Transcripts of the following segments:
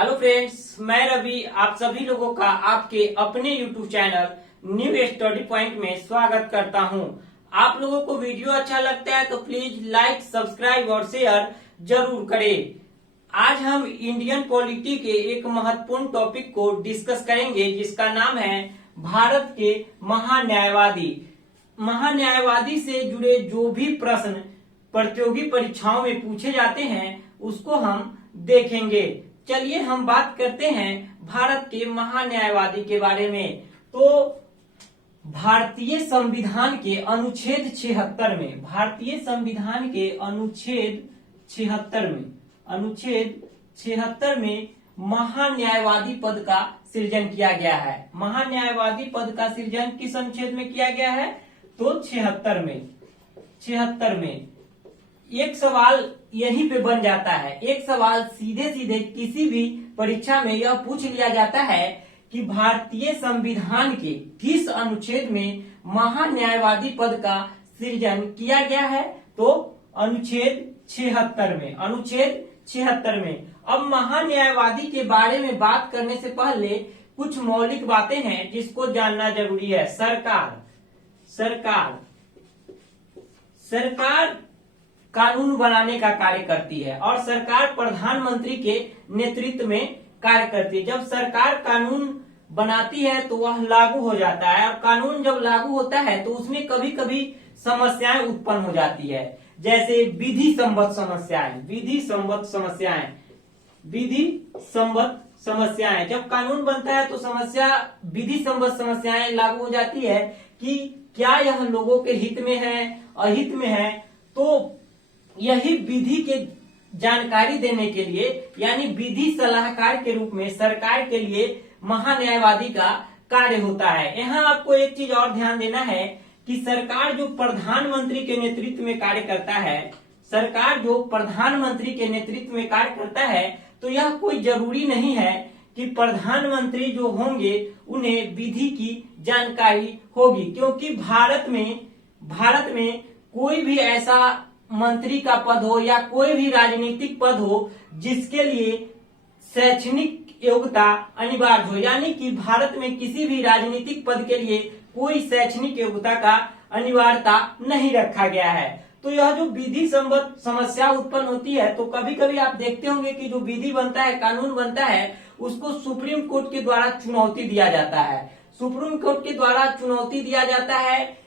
Hello friends, मैं रवि आप सभी लोगों का आपके अपने YouTube channel new study point में स्वागत करता हूं। आप लोगों को वीडियो अच्छा लगता है तो प्लीज लाइक, सब्सक्राइब और शेयर जरूर करें। आज हम इंडियन पॉलिटी के एक महत्वपूर्ण टॉपिक को डिस्कस करेंगे जिसका नाम है भारत के महान्यायवादी। महान्यायवादी से जुड़े जो भी प्रश्न प्रतियोगी परीक्षाओं में पूछे जाते हैं उसको हम देखेंगे। चलिए हम बात करते हैं भारत के महान्यायवादी के बारे में। तो भारतीय संविधान के अनुच्छेद 76 में, भारतीय संविधान के अनुच्छेद 76 में महान्यायवादी पद का सृजन किया गया है। महान्यायवादी पद का सृजन किस अनुच्छेद में किया गया है? तो 76 में। एक सवाल यहीं पे बन जाता है। एक सवाल सीधे सीधे किसी भी परीक्षा में यह पूछ लिया जाता है कि भारतीय संविधान के किस अनुच्छेद में महान्यायवादी पद का सृजन किया गया है? तो अनुच्छेद 76 में। अनुच्छेद 76 में। अब महान्यायवादी के बारे में बात करने से पहले कुछ मौलिक बातें हैं जिसको जानना जरूरी है। सरकार कानून बनाने का कार्य करती है और सरकार प्रधानमंत्री के नेतृत्व में कार्य करती है। जब सरकार कानून बनाती है तो वह लागू हो जाता है और कानून जब लागू होता है तो उसमें कभी कभी समस्याएं उत्पन्न हो जाती है, जैसे विधि संबद्ध समस्याएं। जब कानून बनता है तो विधि संबद्ध समस्याएं लागू हो जाती है कि क्या यह लोगों के हित में है, अहित में है। तो यही विधि के जानकारी देने के लिए यानी विधि सलाहकार के रूप में सरकार के लिए महान्यायवादी का कार्य होता है। यहाँ आपको एक चीज और ध्यान देना है कि सरकार जो प्रधानमंत्री के नेतृत्व में कार्य करता है, तो यह कोई जरूरी नहीं है कि प्रधानमंत्री जो होंगे उन्हें विधि की जानकारी होगी, क्योंकि भारत में कोई भी ऐसा मंत्री का पद हो या कोई भी राजनीतिक पद हो जिसके लिए शैक्षणिक योग्यता अनिवार्य हो, यानी कि भारत में किसी भी राजनीतिक पद के लिए कोई शैक्षणिक योग्यता का अनिवार्यता नहीं रखा गया है। तो यह जो विधि संबद्ध समस्या उत्पन्न होती है, तो कभी कभी आप देखते होंगे कि जो विधि बनता है, कानून बनता है, उसको सुप्रीम कोर्ट के द्वारा चुनौती दिया जाता है। सुप्रीम कोर्ट के द्वारा चुनौती दिया जाता है,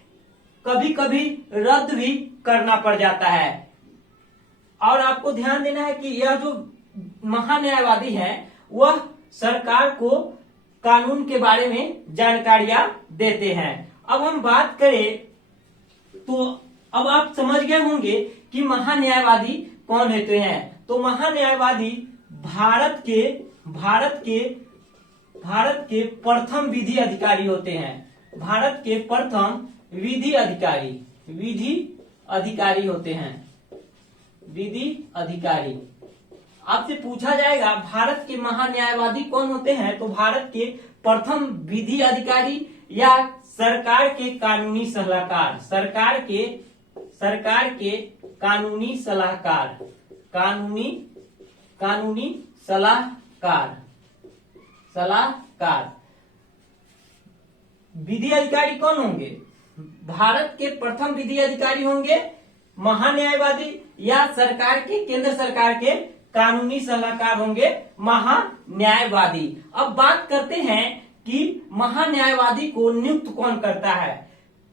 कभी कभी रद्द भी करना पड़ जाता है। और आपको ध्यान देना है कि यह जो महान्यायवादी है वह सरकार को कानून के बारे में जानकारियां देते हैं। अब हम बात करें तो अब आप समझ गए होंगे कि महान्यायवादी कौन होते हैं। तो महान्यायवादी भारत के प्रथम विधि अधिकारी होते हैं। भारत के प्रथम विधि अधिकारी होते हैं। विधि अधिकारी। आपसे पूछा जाएगा भारत के महान्यायवादी कौन होते हैं, तो भारत के प्रथम विधि अधिकारी या सरकार के कानूनी सलाहकार। सरकार के कानूनी सलाहकार। विधि अधिकारी कौन होंगे? भारत के प्रथम विधि अधिकारी होंगे महान्यायवादी, या केंद्र सरकार के कानूनी सलाहकार होंगे महान्यायवादी। अब बात करते हैं कि महान्यायवादी को नियुक्त कौन करता है।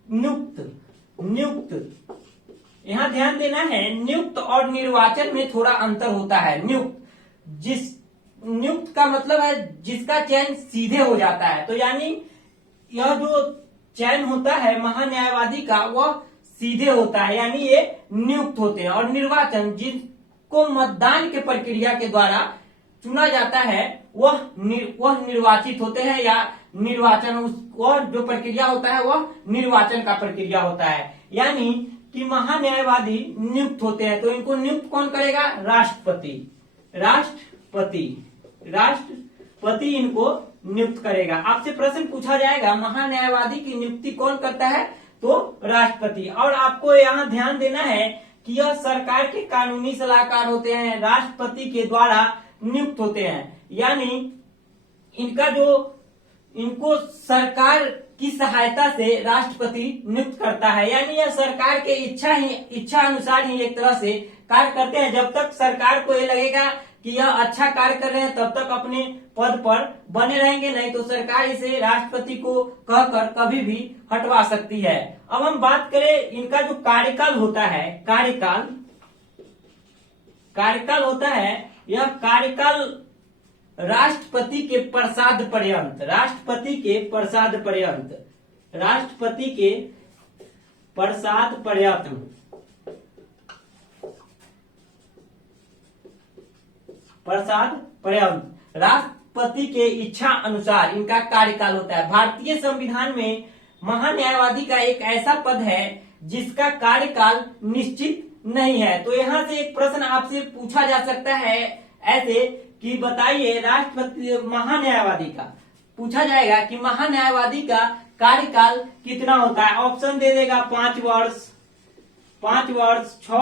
नियुक्त यहाँ ध्यान देना है, नियुक्त और निर्वाचन में थोड़ा अंतर होता है। नियुक्त का मतलब है जिसका चयन सीधे हो जाता है, तो यानी यह जो चयन होता है महान्यायवादी का वह सीधे होता है, यानी ये नियुक्त होते हैं। और निर्वाचन जिनको मतदान के प्रक्रिया के द्वारा चुना जाता है वह निर्वाचित होते हैं, या निर्वाचन वह जो प्रक्रिया होता है वह निर्वाचन का प्रक्रिया होता है। यानी कि महान्यायवादी नियुक्त होते हैं, तो इनको नियुक्त कौन करेगा? राष्ट्रपति इनको नियुक्त करेगा। आपसे प्रश्न पूछा जाएगा महान्यायवादी की नियुक्ति कौन करता है, तो राष्ट्रपति। और आपको यहाँ ध्यान देना है कि यह सरकार के कानूनी सलाहकार होते हैं, राष्ट्रपति के द्वारा नियुक्त होते हैं। यानी इनको सरकार की सहायता से राष्ट्रपति नियुक्त करता है। यानी यह सरकार के इच्छा अनुसार ही एक तरह से कार्य करते हैं। जब तक सरकार को ये लगेगा कि यह अच्छा कार्य कर रहे हैं तब तक अपने पद पर बने रहेंगे, नहीं तो सरकार इसे राष्ट्रपति को कहकर कभी भी हटवा सकती है। अब हम बात करें इनका जो कार्यकाल होता है, कार्यकाल होता है, यह कार्यकाल राष्ट्रपति के प्रसाद पर्यंत, राष्ट्रपति के प्रसाद पर्यंत राष्ट्रपति के इच्छा अनुसार इनका कार्यकाल होता है। भारतीय संविधान में महान्यायवादी का एक ऐसा पद है जिसका कार्यकाल निश्चित नहीं है। तो यहाँ से एक प्रश्न आपसे पूछा जा सकता है ऐसे कि बताइए राष्ट्रपति महान्यायवादी का पूछा जाएगा कि महान्यायवादी का कार्यकाल कितना होता है। ऑप्शन दे देगा 5 वर्ष, 6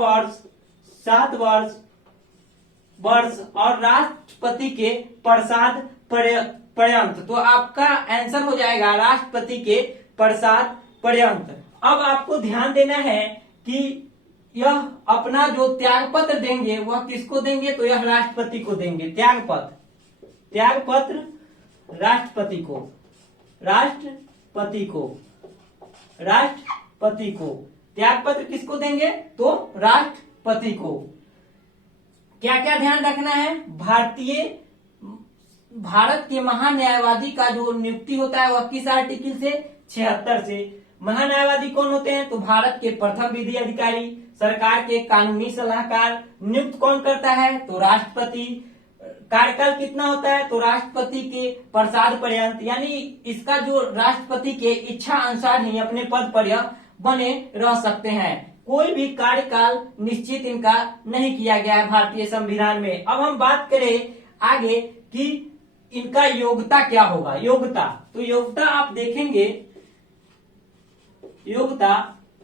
वर्ष, 7 वर्ष और राष्ट्रपति के प्रसाद पर्यंत। तो आपका आंसर हो जाएगा राष्ट्रपति के प्रसाद पर्यंत। अब आपको ध्यान देना है कि यह अपना जो त्याग पत्र देंगे वह किसको देंगे, तो यह राष्ट्रपति को देंगे। त्याग पत्र राष्ट्रपति को त्याग पत्र किसको देंगे, तो राष्ट्रपति को। क्या क्या ध्यान रखना है, भारत के महान्यायवादी का जो नियुक्ति होता है वह किस आर्टिकल से, 76 से। महान्यायवादी कौन होते हैं, तो भारत के प्रथम विधि अधिकारी, सरकार के कानूनी सलाहकार। नियुक्त कौन करता है, तो राष्ट्रपति। कार्यकाल कितना होता है, तो राष्ट्रपति के प्रसाद पर्यंत। यानी इसका जो राष्ट्रपति के इच्छा अनुसार ही अपने पद पर यह बने रह सकते हैं। कोई भी कार्यकाल निश्चित इनका नहीं किया गया है भारतीय संविधान में। अब हम बात करें आगे कि इनका योग्यता क्या होगा। तो योग्यता आप देखेंगे,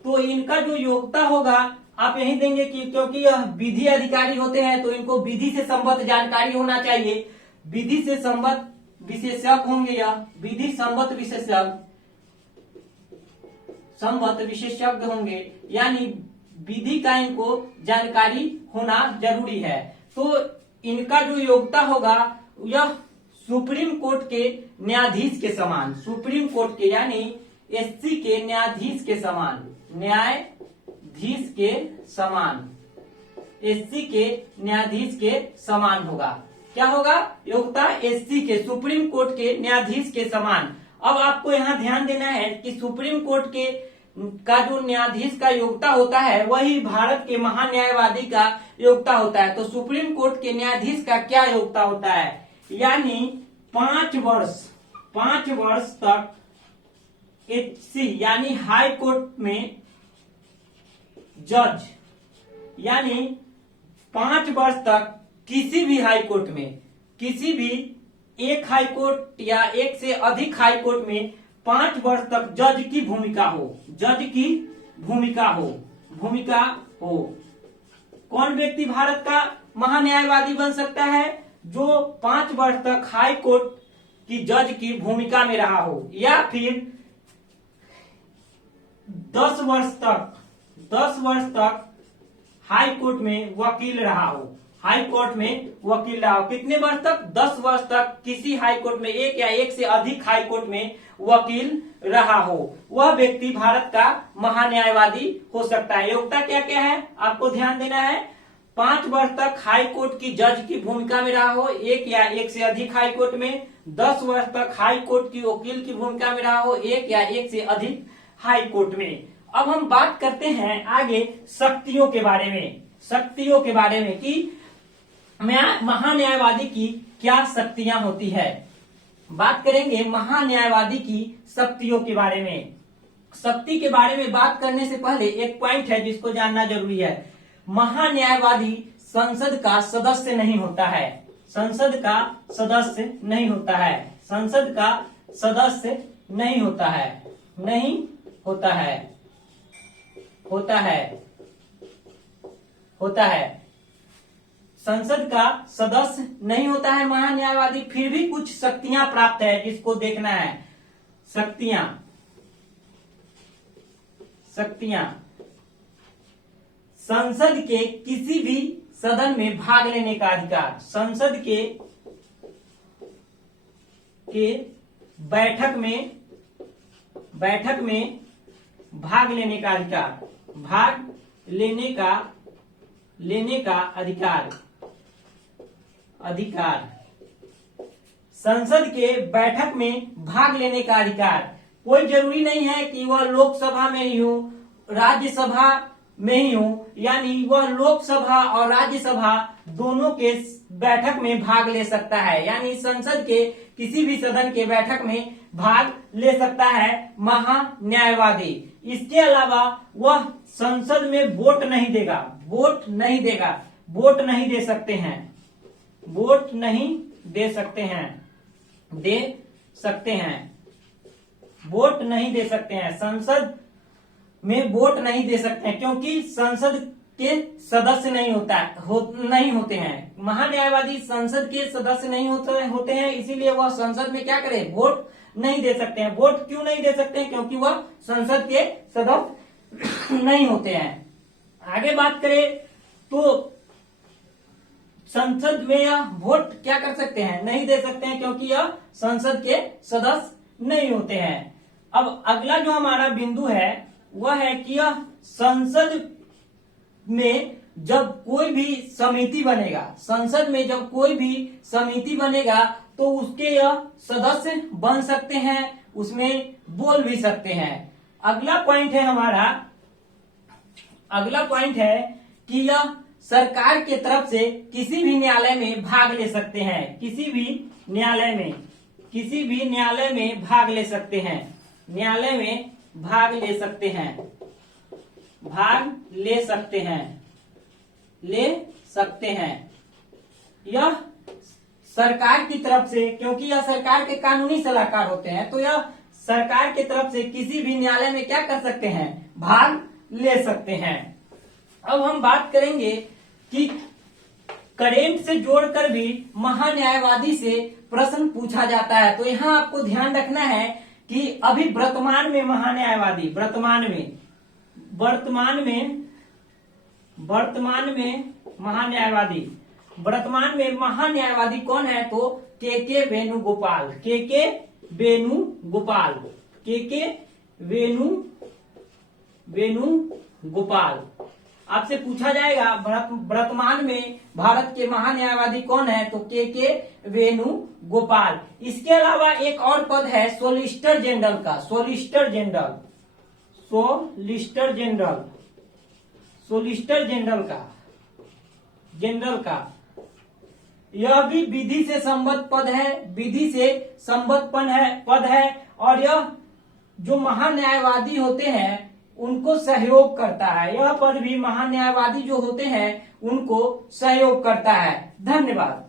तो इनका जो योग्यता होगा आप यही देंगे कि क्योंकि यह विधि अधिकारी होते हैं तो इनको विधि से संबद्ध जानकारी होना चाहिए। विधि से संबद्ध विशेषज्ञ होंगे, यह विधि संबद्ध विशेषज्ञ होंगे, यानी विधि का इनको जानकारी होना जरूरी है। तो इनका जो योग्यता होगा यह सुप्रीम कोर्ट के न्यायाधीश के समान, सुप्रीम कोर्ट के यानी एससी के न्यायाधीश के समान, एससी के न्यायाधीश के समान होगा। क्या होगा, योग्यता एससी के, सुप्रीम कोर्ट के न्यायाधीश के समान। अब आपको यहाँ ध्यान देना है कि सुप्रीम कोर्ट का जो न्यायाधीश का योग्यता होता है वही भारत के महान्यायवादी का योग्यता होता है। तो सुप्रीम कोर्ट के न्यायाधीश का क्या योग्यता होता है, यानी 5 वर्ष तक एचसी यानी हाई कोर्ट में जज, यानी 5 वर्ष तक किसी भी हाई कोर्ट में, किसी भी एक हाई कोर्ट या एक से अधिक हाई कोर्ट में 5 वर्ष तक जज की भूमिका हो। कौन व्यक्ति भारत का महान्यायवादी बन सकता है, जो 5 वर्ष तक हाई कोर्ट की जज की भूमिका में रहा हो, या फिर 10 वर्ष तक हाई कोर्ट में वकील रहा हो, हाई कोर्ट में वकील रहा हो। कितने वर्ष तक, 10 वर्ष तक किसी हाई कोर्ट में, एक या एक से अधिक हाई कोर्ट में वकील रहा हो, वह व्यक्ति भारत का महान्यायवादी हो सकता है। योग्यता क्या क्या है आपको ध्यान देना है, 5 वर्ष तक हाई कोर्ट की जज की भूमिका में रहा हो, एक या एक से अधिक हाई कोर्ट में, 10 वर्ष तक हाई कोर्ट की वकील की भूमिका में रहा हो, एक या एक से अधिक हाई कोर्ट में। अब हम बात करते हैं आगे शक्तियों के बारे में कि महान्यायवादी की क्या शक्तियां होती है। बात करेंगे महान्यायवादी की शक्तियों के बारे में। शक्ति के बारे में बात करने से पहले एक पॉइंट है जिसको जानना जरूरी है। महान्यायवादी संसद का सदस्य नहीं होता है, संसद का सदस्य नहीं होता है, संसद का सदस्य नहीं होता है, नहीं होता है, होता है, होता है। संसद का सदस्य नहीं होता है महान्यायवादी, फिर भी कुछ शक्तियां प्राप्त है जिसको देखना है। शक्तियां संसद के किसी भी सदन में भाग लेने का अधिकार, संसद के बैठक में भाग लेने का अधिकार, भाग लेने का अधिकार, संसद के बैठक में भाग लेने का अधिकार। कोई जरूरी नहीं है कि वह लोकसभा में ही हो, राज्यसभा में ही हो, यानी वह लोकसभा और राज्यसभा दोनों के बैठक में भाग ले सकता है, यानी संसद के किसी भी सदन के बैठक में भाग ले सकता है महान्यायवादी। इसके अलावा वह संसद में वोट नहीं देगा, वोट नहीं दे सकते हैं, संसद में वोट नहीं दे सकते हैं, क्योंकि संसद के सदस्य नहीं होते हैं। महान्यायवादी संसद के सदस्य नहीं होते हैं, इसीलिए वह संसद में क्या करे, वोट नहीं दे सकते हैं। वोट क्यों नहीं दे सकते हैं? क्योंकि वह संसद के सदस्य नहीं होते हैं। आगे बात करें तो संसद में यह वोट क्या कर सकते हैं, नहीं दे सकते हैं, क्योंकि यह संसद के सदस्य नहीं होते हैं। अब अगला जो हमारा बिंदु है वह है कि यह संसद में जब कोई भी समिति बनेगा, संसद में जब कोई भी समिति बनेगा तो उसके यह सदस्य बन सकते हैं, उसमें बोल भी सकते हैं। अगला पॉइंट है कि यह सरकार के तरफ से किसी भी न्यायालय में भाग ले सकते हैं, किसी भी न्यायालय में भाग ले सकते हैं, भाग ले सकते हैं। यह सरकार की तरफ से, क्योंकि यह सरकार के कानूनी सलाहकार होते हैं, तो यह सरकार की तरफ से किसी भी न्यायालय में क्या कर सकते हैं, भाग ले सकते हैं। अब हम बात करेंगे कि करेंट से जोड़कर भी महान्यायवादी से प्रश्न पूछा जाता है। तो यहाँ आपको ध्यान रखना है कि अभी वर्तमान में महान्यायवादी कौन है? तो के वेणुगोपाल। आपसे पूछा जाएगा वर्तमान में भारत के महान्यायवादी कौन है? तो के वेणुगोपाल। इसके अलावा एक और पद है सोलिसिटर जनरल का। यह भी विधि से संबद्ध पद है, और यह जो महान्यायवादी होते हैं उनको सहयोग करता है। यह पद भी महान्यायवादी जो होते हैं उनको सहयोग करता है। धन्यवाद।